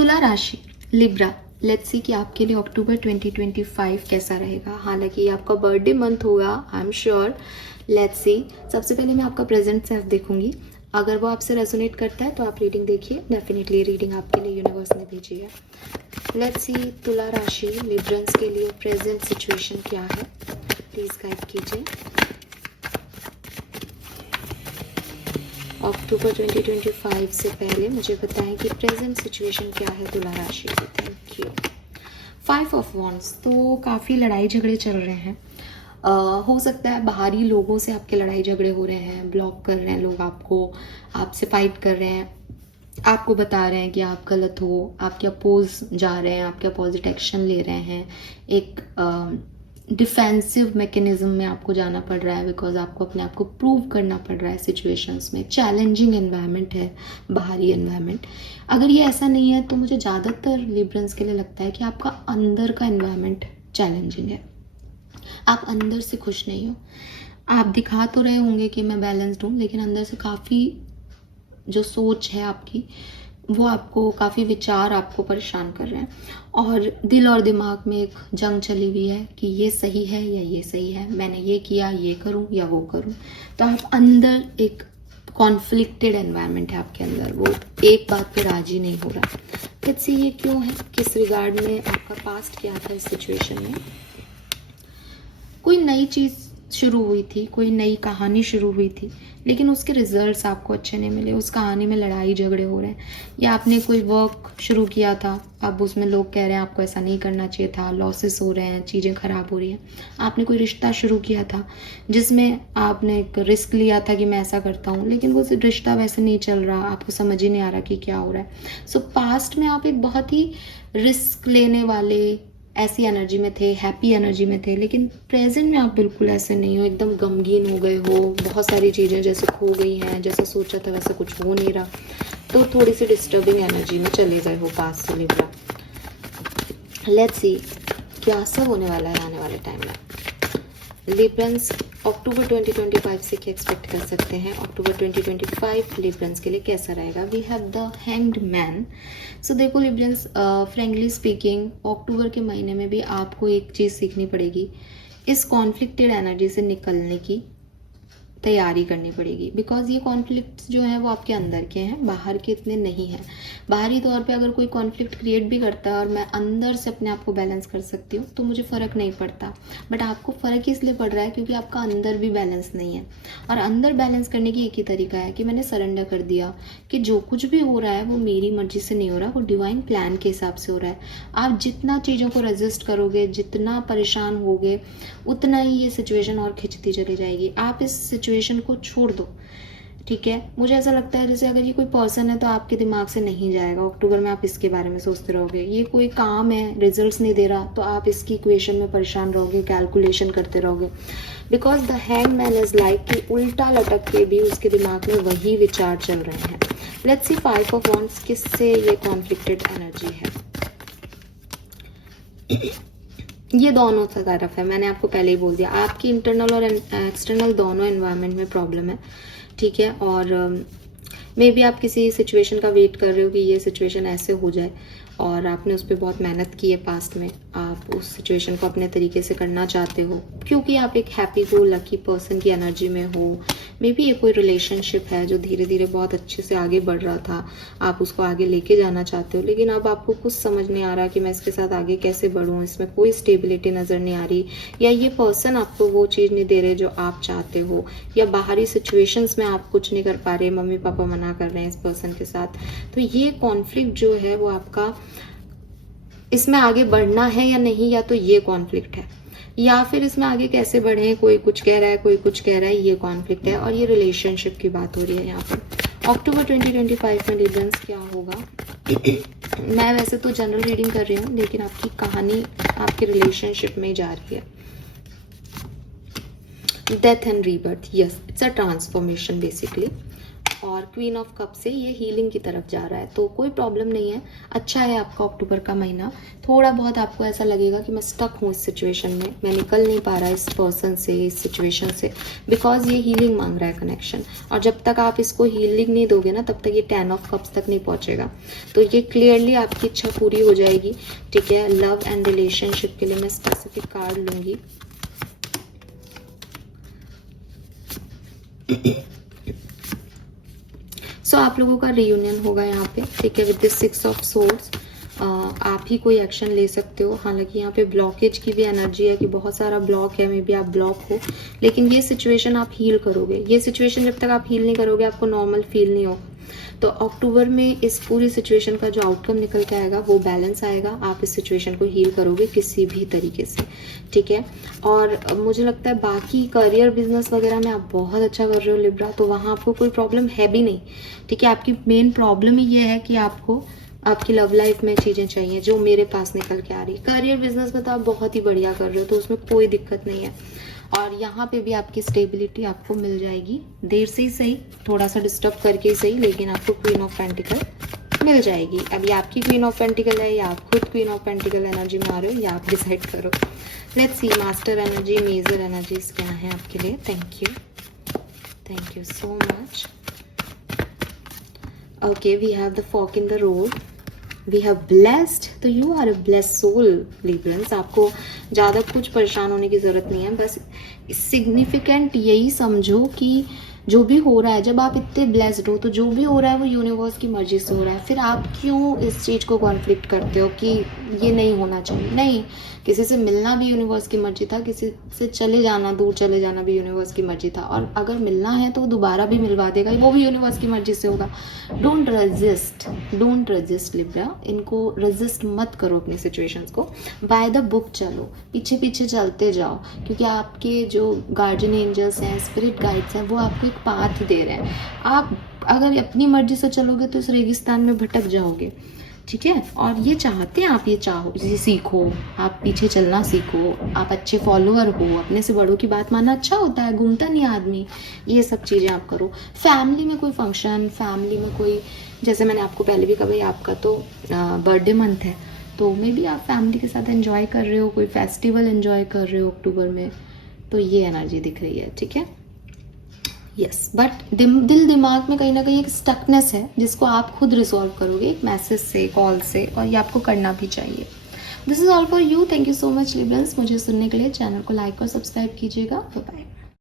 तुला राशि Libra, let's see कि आपके लिए अक्टूबर 2025 कैसा रहेगा। हालांकि ये आपका बर्थडे मंथ होगा, I am sure. Let's see. सबसे पहले मैं आपका प्रेजेंट सेल्फ देखूंगी। अगर वो आपसे रेजोनेट करता है तो आप रीडिंग देखिए। डेफिनेटली रीडिंग आपके लिए यूनिवर्स ने भेजी है। लेट्स सी तुला राशि लिब्रंस के लिए प्रेजेंट सिचुएशन क्या है, प्लीज गाइड कीजिए। अक्टूबर 2025 से पहले मुझे बताएं कि प्रेजेंट सिचुएशन क्या है तुला राशि की। Thank you. 5 ऑफ वॉन्ड्स, तो काफ़ी लड़ाई झगड़े चल रहे हैं। हो सकता है बाहरी लोगों से आपके लड़ाई झगड़े हो रहे हैं, ब्लॉक कर रहे हैं लोग आपको, आपसे फाइट कर रहे हैं, आपको बता रहे हैं कि आप गलत हो, आपके अपोज जा रहे हैं, आपके अपोजिट एक्शन ले रहे हैं। एक डिफेंसिव मैकेनिज्म में आपको जाना पड़ रहा है बिकॉज आपको अपने आप को प्रूव करना पड़ रहा है सिचुएशंस में। चैलेंजिंग एनवायरनमेंट है, बाहरी एनवायरनमेंट। अगर ये ऐसा नहीं है तो मुझे ज़्यादातर लिब्रंस के लिए लगता है कि आपका अंदर का एनवायरनमेंट चैलेंजिंग है। आप अंदर से खुश नहीं हो। आप दिखा तो रहे होंगे कि मैं बैलेंस्ड हूँ, लेकिन अंदर से काफ़ी जो सोच है आपकी, वो आपको काफ़ी विचार आपको परेशान कर रहे हैं और दिल और दिमाग में एक जंग चली हुई है कि ये सही है या ये सही है, मैंने ये किया, ये करूं या वो करूं। तो आप अंदर एक कॉन्फ्लिक्टेड एनवायरनमेंट है आपके अंदर, वो एक बात पे राजी नहीं हो रहा। लेट्स सी ये क्यों है, किस रिगार्ड में आपका पास्ट क्या था इस सिचुएशन में। कोई नई चीज़ शुरू हुई थी, कोई नई कहानी शुरू हुई थी, लेकिन उसके रिजल्ट्स आपको अच्छे नहीं मिले। उस कहानी में लड़ाई झगड़े हो रहे हैं, या आपने कोई वर्क शुरू किया था, अब उसमें लोग कह रहे हैं आपको ऐसा नहीं करना चाहिए था, लॉसेस हो रहे हैं, चीज़ें ख़राब हो रही हैं। आपने कोई रिश्ता शुरू किया था जिसमें आपने एक रिस्क लिया था कि मैं ऐसा करता हूँ, लेकिन वो रिश्ता वैसे नहीं चल रहा, आपको समझ ही नहीं आ रहा कि क्या हो रहा है। सो पास्ट में आप एक बहुत ही रिस्क लेने वाले ऐसी एनर्जी में थे, हैप्पी एनर्जी में थे, लेकिन प्रेजेंट में आप बिल्कुल ऐसे नहीं हो, एकदम गमगीन हो गए हो। बहुत सारी चीज़ें जैसे खो गई हैं, जैसे सोचा था वैसे कुछ हो नहीं रहा, तो थोड़ी सी डिस्टर्बिंग एनर्जी में चले गए हो पास से लिब्रा। लेट्स सी क्या सब होने वाला है आने वाले टाइम में। लिब्रंस अक्टूबर 2025 से क्या एक्सपेक्ट कर सकते हैं। अक्टूबर 2025 लिब्रंस के लिए कैसा रहेगा। We have the hanged man. So देखो लिब्रंस, फ्रेंकली स्पीकिंग अक्टूबर के महीने में भी आपको एक चीज़ सीखनी पड़ेगी, इस कॉन्फ्लिक्टेड एनर्जी से निकलने की तैयारी करनी पड़ेगी। बिकॉज ये कॉन्फ्लिक्ट जो है वो आपके अंदर के हैं, बाहर के इतने नहीं हैं। बाहरी तौर पे अगर कोई कॉन्फ्लिक्ट क्रिएट भी करता है और मैं अंदर से अपने आप को बैलेंस कर सकती हूँ तो मुझे फ़र्क नहीं पड़ता, बट आपको फ़र्क इसलिए पड़ रहा है क्योंकि आपका अंदर भी बैलेंस नहीं है। और अंदर बैलेंस करने की एक ही तरीका है कि मैंने सरेंडर कर दिया कि जो कुछ भी हो रहा है वो मेरी मर्जी से नहीं हो रहा, वो डिवाइन प्लान के हिसाब से हो रहा है। आप जितना चीज़ों को रेजिस्ट करोगे, जितना परेशान होगे, उतना ही ये सिचुएशन और खिंचती चली जाएगी। आप इस सिचुएशन को छोड़ दो, ठीक है। मुझे ऐसा लगता है जैसे अगर ये कोई पर्सन है तो आपके दिमाग से नहीं जाएगा। अक्टूबर में आप इसके बारे में सोचते रहोगे, ये कोई काम है, रिजल्ट्स नहीं दे रहा, तो आप इसकी इक्वेशन में परेशान रहोगे, कैलकुलेशन करते रहोगे। Because the hang man is like कि उल्टा लटक के भी उसके दिमाग में वही विचार चल रहे हैं। लेट्स सी 5 ऑफ वॉन्ड्स, किससे ये कॉन्फ्लिक्टेड एनर्जी है। ये दोनों तरफ है, मैंने आपको पहले ही बोल दिया। आपकी इंटरनल और एक्सटर्नल दोनों एनवायरनमेंट में प्रॉब्लम है, ठीक है। और मे बी आप किसी सिचुएशन का वेट कर रहे हो कि ये सिचुएशन ऐसे हो जाए, और आपने उस पर बहुत मेहनत की है पास्ट में। आप उस सिचुएशन को अपने तरीके से करना चाहते हो क्योंकि आप एक हैप्पी गो लकी पर्सन की एनर्जी में हो। मे बी ये कोई रिलेशनशिप है जो धीरे धीरे बहुत अच्छे से आगे बढ़ रहा था, आप उसको आगे लेके जाना चाहते हो, लेकिन अब आपको कुछ समझ नहीं आ रहा कि मैं इसके साथ आगे कैसे बढ़ूँ, इसमें कोई स्टेबिलिटी नज़र नहीं आ रही, या ये पर्सन आपको वो चीज़ नहीं दे रहे जो आप चाहते हो, या बाहरी सिचुएशंस में आप कुछ नहीं कर पा रहे, मम्मी पापा मना कर रहे हैं इस पर्सन के साथ। तो ये कॉन्फ्लिक्ट जो है वो आपका, इसमें आगे बढ़ना है या नहीं, या तो ये कॉन्फ्लिक्ट है, या फिर इसमें आगे कैसे बढ़े, कोई कुछ कह रहा है, कोई कुछ कह रहा है, ये कॉन्फ्लिक्ट है। और ये रिलेशनशिप की बात हो रही है यहाँ पर। अक्टूबर 2025 में लिब्रंस क्या होगा। मैं वैसे तो जनरल रीडिंग कर रही हूँ, लेकिन आपकी कहानी आपके रिलेशनशिप में जा रही है। Death and rebirth, yes, it's a transformation basically. और क्वीन ऑफ कप से ये हीलिंग की तरफ जा रहा है, तो कोई प्रॉब्लम नहीं है, अच्छा है आपका अक्टूबर का महीना। थोड़ा बहुत आपको ऐसा लगेगा कि मैं स्टक हूँ इस सिचुएशन में, मैं निकल नहीं पा रहा इस पर्सन से, इस सिचुएशन से, बिकॉज ये हीलिंग मांग रहा है कनेक्शन। और जब तक आप इसको हीलिंग नहीं दोगे ना, तब तक ये 10 ऑफ कप्स तक नहीं पहुँचेगा। तो ये क्लियरली आपकी इच्छा पूरी हो जाएगी, ठीक है। लव एंड रिलेशनशिप के लिए मैं स्पेसिफिक कार्ड लूँगी। सो आप लोगों का रियूनियन होगा यहाँ पे, ठीक है, विद दिस 6 ऑफ सोर्ड्स। आप ही कोई एक्शन ले सकते हो। हालांकि यहाँ पे ब्लॉकेज की भी एनर्जी है कि बहुत सारा ब्लॉक है, मे बी आप ब्लॉक हो, लेकिन ये सिचुएशन आप हील करोगे। ये सिचुएशन जब तक आप हील नहीं करोगे, आपको नॉर्मल फील नहीं होगा। तो अक्टूबर में इस पूरी सिचुएशन का जो आउटकम निकल के आएगा वो बैलेंस आएगा। आप इस सिचुएशन को हील करोगे किसी भी तरीके से, ठीक है। और मुझे लगता है बाकी करियर बिजनेस वगैरह में आप बहुत अच्छा कर रहे हो लिब्रा, तो वहाँ आपको कोई प्रॉब्लम है भी नहीं, ठीक है। आपकी मेन प्रॉब्लम ही ये है कि आपको आपकी लव लाइफ में चीज़ें चाहिए, जो मेरे पास निकल के आ रही। करियर बिजनेस में तो आप बहुत ही बढ़िया कर रहे हो, तो उसमें कोई दिक्कत नहीं है। और यहाँ पे भी आपकी स्टेबिलिटी आपको मिल जाएगी, देर से ही सही, थोड़ा सा डिस्टर्ब करके ही सही, लेकिन आपको क्वीन ऑफ पेंटिकल मिल जाएगी। अभी आपकी क्वीन ऑफ पेंटिकल है या आप खुद क्वीन ऑफ पेंटिकल एनर्जी में आ रहे हो, या आप डिसाइड करो। Let's see master energy, major energies क्या है आपके लिए। Thank you so much. Okay, we have the fork in the road, we have blessed. तो you are a blessed soul Librans. आपको ज़्यादा कुछ परेशान होने की ज़रूरत नहीं है, बस सिग्निफिकेंट यही समझो कि जो भी हो रहा है, जब आप इतने ब्लेस्ड हो, तो जो भी हो रहा है वो यूनिवर्स की मर्जी से हो रहा है। फिर आप क्यों इस चीज़ को कॉन्फ्लिक्ट करते हो कि ये नहीं होना चाहिए? नहीं, किसी से मिलना भी यूनिवर्स की मर्जी था, किसी से चले जाना, दूर चले जाना भी यूनिवर्स की मर्जी था, और अगर मिलना है तो दोबारा भी मिलवा देगा, वो भी यूनिवर्स की मर्जी से होगा। डोंट रजिस्ट लिब्रा, इनको रजिस्ट मत करो अपनी सिचुएशंस को। बाय द बुक चलो, पीछे पीछे चलते जाओ, क्योंकि आपके जो गार्जियन एंजल्स हैं, स्पिरिट गाइड्स हैं, वो आपको एक पाथ दे रहे हैं। आप अगर अपनी मर्जी से चलोगे तो इस रेगिस्तान में भटक जाओगे, ठीक है। और ये चाहते हैं आप, ये सीखो, आप पीछे चलना सीखो, आप अच्छे फॉलोअर हो, अपने से बड़ों की बात मानना अच्छा होता है, घूमता नहीं आदमी, ये सब चीज़ें आप करो। फैमिली में कोई फंक्शन, फैमिली में कोई, जैसे मैंने आपको पहले भी कहा भाई आपका तो बर्थडे मंथ है, तो मे बी आप फैमिली के साथ एंजॉय कर रहे हो, कोई फेस्टिवल एंजॉय कर रहे हो अक्टूबर में, तो ये एनर्जी दिख रही है, ठीक है। यस, बट दिल दिमाग में कहीं ना कहीं एक स्टकनेस है, जिसको आप खुद रिजॉल्व करोगे एक मैसेज से, कॉल से, और ये आपको करना भी चाहिए। This is all for you. Thank you so much Librans, मुझे सुनने के लिए। चैनल को लाइक और सब्सक्राइब कीजिएगा। Bye bye.